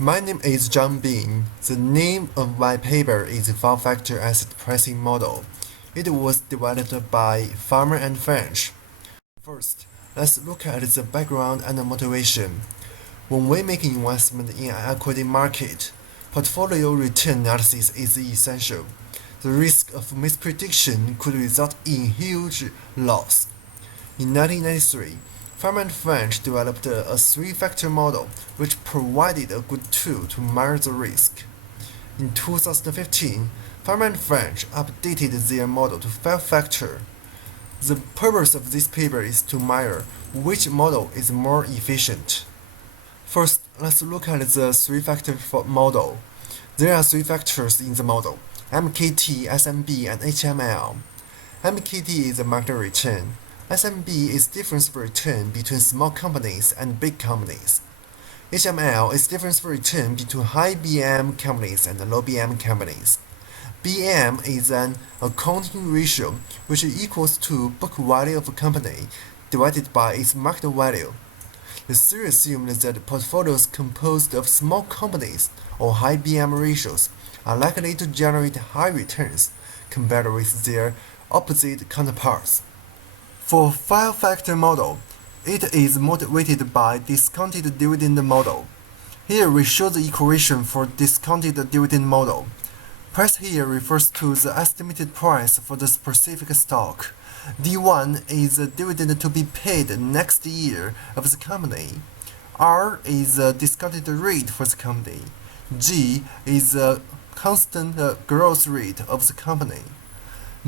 My name is John Bean. The name of my paper is Five-Factor Asset Pricing Model. It was developed by Farmer and French. First, let's look at the background and the motivation. When we make investment in an equity market, portfolio return analysis is essential. The risk of misprediction could result in huge loss. In 1993, Farmer and French developed a three-factor model which provided a good tool to measure the risk. In 2015, Farmer and French updated their model to five-factor. The purpose of this paper is to measure which model is more efficient. First, let's look at the three-factor model. There are three factors in the model: MKT, SMB, and HML. MKT is the market return. SMB is difference return between small companies and big companies. HML is difference return between high BM companies and low BM companies. BM is an accounting ratio which equals to book value of a company divided by its market value. The theory assumes that portfolios composed of small companies or high BM ratios are likely to generate high returns compared with their opposite counterparts. For five-factor model, it is motivated by discounted dividend model. Here we show the equation for discounted dividend model. Price here refers to the estimated price for the specific stock. D1 is the dividend to be paid next year of the company. R is the discounted rate for the company. G is the constant growth rate of the company.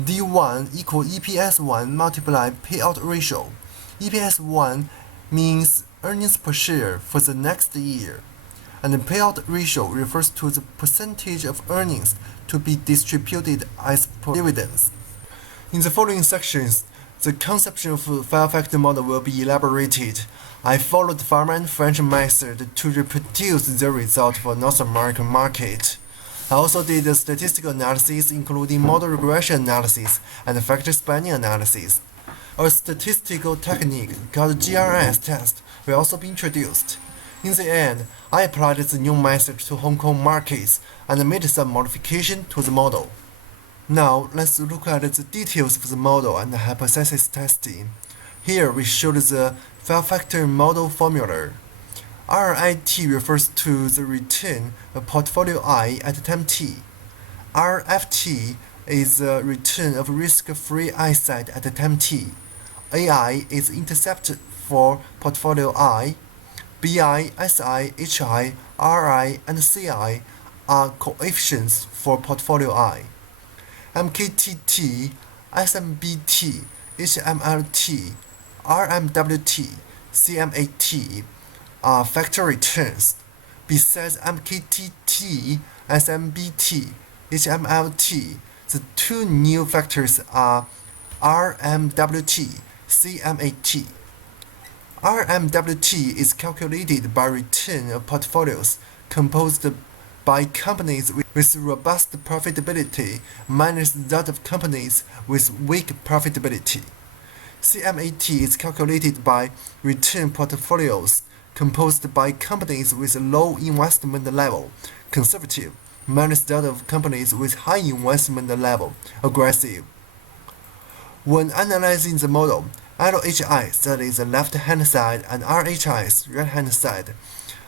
D1 equal EPS1 multiply payout ratio. EPS1 means earnings per share for the next year, and the payout ratio refers to the percentage of earnings to be distributed as per dividends. In the following sections, the conception of five-factor model will be elaborated. I followed Farmer and French method to reproduce the result for North American market. I also did a statistical analysis including model regression analysis and factor spanning analysis. A statistical technique called GRS test will also be introduced. In the end, I applied the new method to Hong Kong markets and made some modification to the model. Now, let's look at the details of the model and the hypothesis testing. Here we showed the five-factor model formula. RIT refers to the return of portfolio I at time t. RFT is the return of risk-free asset at time t. AI is intercept for portfolio I. BI, SI, HI, RI, and CI are coefficients for portfolio I. MKTT, SMBT, HMLT, RMWT, CMAT are factor returns. Besides MKTT, SMBT, HMLT, the two new factors are RMWT, CMAT. RMWT is calculated by return of portfolios composed by companies with robust profitability minus that of companies with weak profitability. CMAT is calculated by return portfolios composed by companies with low investment level, conservative, minus that of companies with high investment level, aggressive. When analyzing the model, LHIs, that is the left-hand side, and RHIs, right-hand side,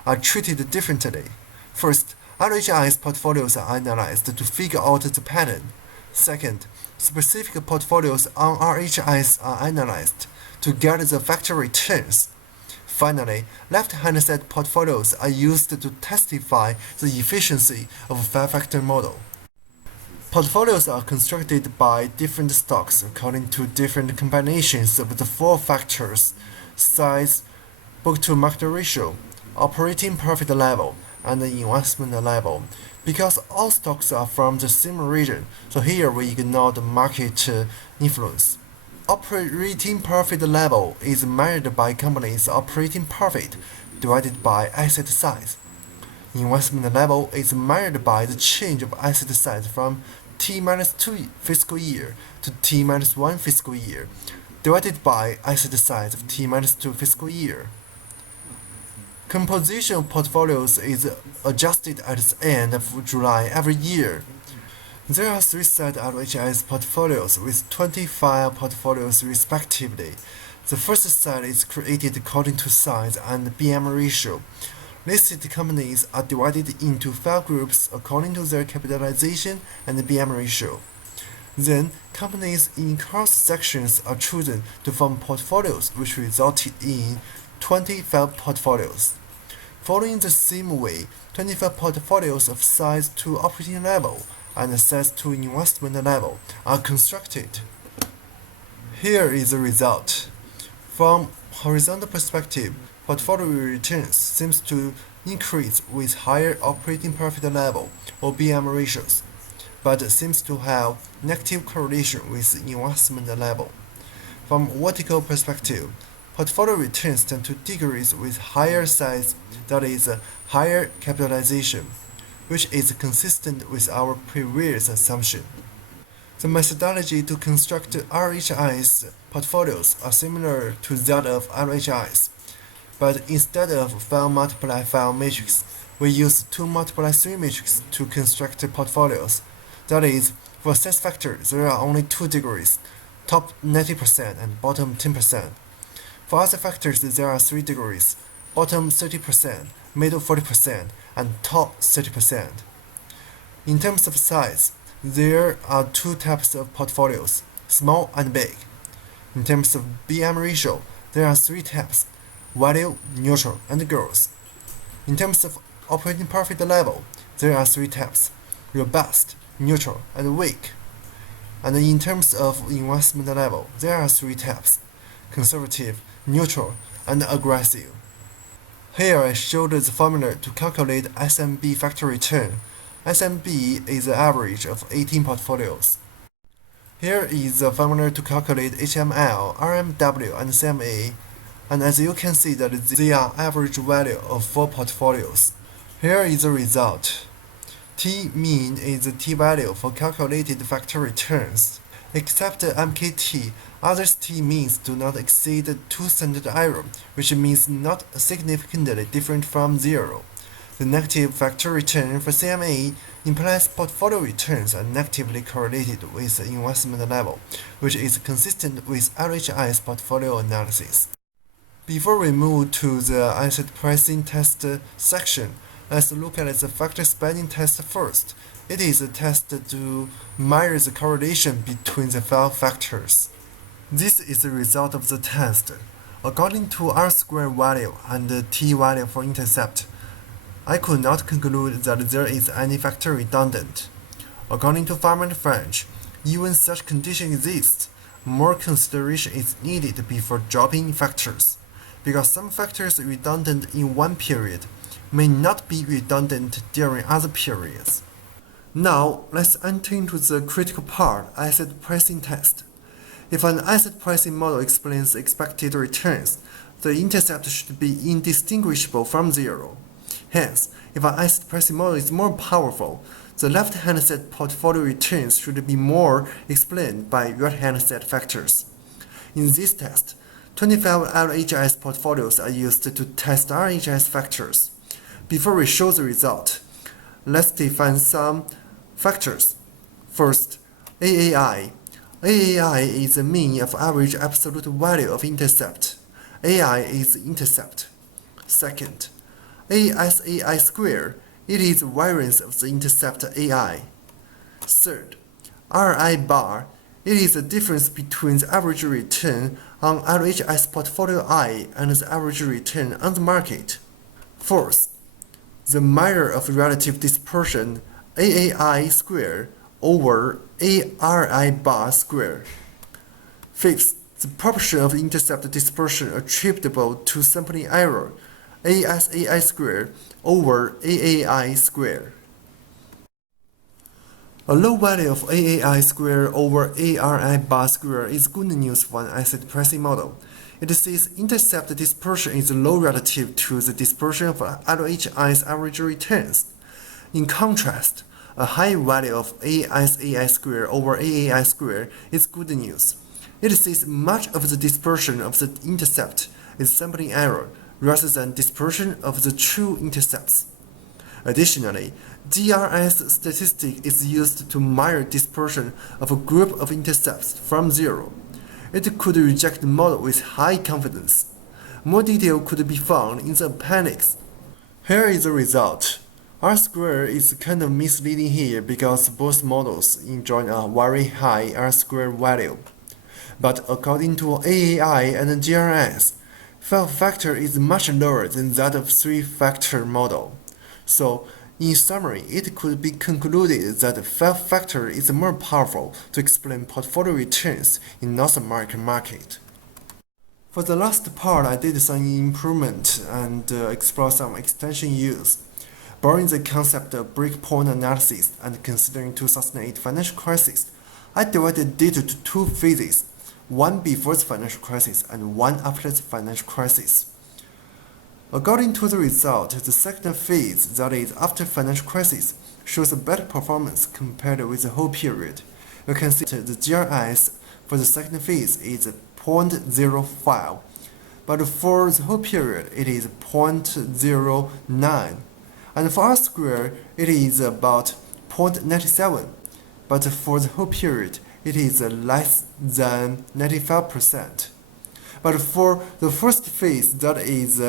are treated differently. First, LHIs portfolios are analyzed to figure out the pattern. Second, specific portfolios on RHIs are analyzed to get the factor returns. Finally, left-hand side portfolios are used to testify the efficiency of a five-factor model. Portfolios are constructed by different stocks according to different combinations of the four factors: size, book-to-market ratio, operating profit level, and the investment level. Because all stocks are from the same region, so here we ignore the market influence. Operating profit level is measured by company's operating profit divided by asset size. Investment level is measured by the change of asset size from T-2 fiscal year to T-1 fiscal year, divided by asset size of T-2 fiscal year. Composition of portfolios is adjusted at the end of July every year. There are 3 set RHIS portfolios with 25 portfolios respectively. The first set is created according to size and BM ratio. Listed companies are divided into 5 groups according to their capitalization and BM ratio. Then, companies in cross sections are chosen to form portfolios, which resulted in 25 portfolios. Following the same way, 25 portfolios of size to operating level and size to investment level are constructed. Here is the result. From horizontal perspective, portfolio returns seems to increase with higher operating profit level or BM ratios, but seems to have negative correlation with investment level. From vertical perspective, portfolio returns tend to decrease with higher size, that is, higher capitalization, which is consistent with our previous assumption. The methodology to construct RHIS portfolios are similar to that of RHIS, but instead of 5 multiply 5 matrix, we use 2 multiply 3 matrix to construct portfolios. That is, for size factor, there are only 2 degrees, top 90% and bottom 10%. For other factors, there are 3 degrees, bottom 30%, middle 40%, and top 30%. In terms of size, there are 2 types of portfolios, small and big. In terms of BM ratio, there are 3 types, value, neutral, and growth. In terms of operating profit level, there are 3 types, robust, neutral, and weak. And in terms of investment level, there are 3 types, conservative, neutral, and aggressive. Here I showed the formula to calculate SMB factor return. SMB is the average of 18 portfolios. Here is the formula to calculate HML, RMW, and CMA, and as you can see that they are average value of 4 portfolios. Here is the result. T mean is the t-value for calculated factor returns. Except MKT, other t means do not exceed 2 standard error, which means not significantly different from 0. The negative factor return for CMA implies portfolio returns are negatively correlated with the investment level, which is consistent with RHIS portfolio analysis. Before we move to the asset pricing test section, let's look at the factor spanning test first. It is a test to measure the correlation between the 5 factors. This is the result of the test. According to R-square value and t-value for intercept, I could not conclude that there is any factor redundant. According to Farmer and French, even such condition exists, more consideration is needed before dropping factors, because some factors redundant in one period may not be redundant during other periods. Now, let's enter into the critical part, asset pricing test. If an asset pricing model explains expected returns, the intercept should be indistinguishable from 0. Hence, if an asset pricing model is more powerful, the left-hand set portfolio returns should be more explained by right-hand set factors. In this test, 25 RHIS portfolios are used to test RHIS factors. Before we show the result, let's define some factors. First, AAI. AAI is the mean of average absolute value of intercept. AI is intercept. Second, ASAI square. It is variance of the intercept AI. Third, RI bar. It is the difference between the average return on RHIS portfolio I and the average return on the market. Fourth, the measure of relative dispersion AAI square over ARI bar square. Fifth, the proportion of intercept dispersion attributable to sampling error ASAI square over AAI square. A low value of AAI square over ARI bar square is good news for an asset pricing model. It says intercept dispersion is low relative to the dispersion of RHI's average returns. In contrast, a high value of ASAI square over AAI square is good news. It says much of the dispersion of the intercept is sampling error rather than dispersion of the true intercepts. Additionally, GRS statistic is used to measure dispersion of a group of intercepts from zero. It could reject the model with high confidence. More detail could be found in the appendix. Here is the result. R squared is kind of misleading here because both models enjoy a very high R squared value. But according to AAI and GRS, 5-factor is much lower than that of 3-factor model. So, in summary, it could be concluded that 5-factor is more powerful to explain portfolio returns in North American market. For the last part, I did some improvement and explore some extension use. Borrowing the concept of breakpoint analysis and considering 2008 financial crisis, I divided data to two phases, one before the financial crisis and one after the financial crisis. According to the result, the second phase, that is after financial crisis, shows a better performance compared with the whole period. You can see the GRS for the second phase is 0.05, but for the whole period it is 0.09, and for R squared it is about 0.97, but for the whole period it is less than 95%. But for the first phase, that is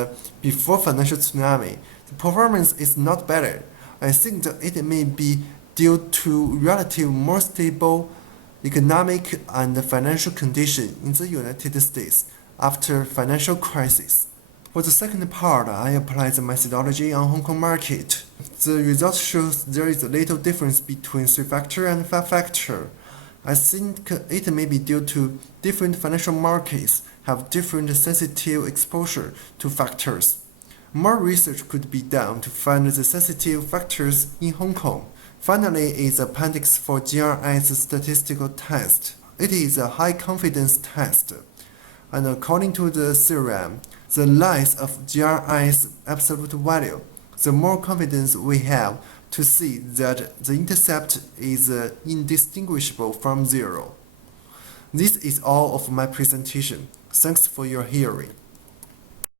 before financial tsunami, the performance is not better. I think that it may be due to relative more stable economic and financial condition in the United States after financial crisis. For the second part, I applied the methodology on Hong Kong market. The result shows there is a little difference between 3-factor and 5-factor. I think it may be due to different financial markets have different sensitive exposure to factors. More research could be done to find the sensitive factors in Hong Kong. Finally is appendix for GRS statistical test. It is a high confidence test, and according to the theorem, the less of GRS absolute value, the more confidence we have to see that the intercept is indistinguishable from zero. This is all of my presentation. Thanks for your hearing.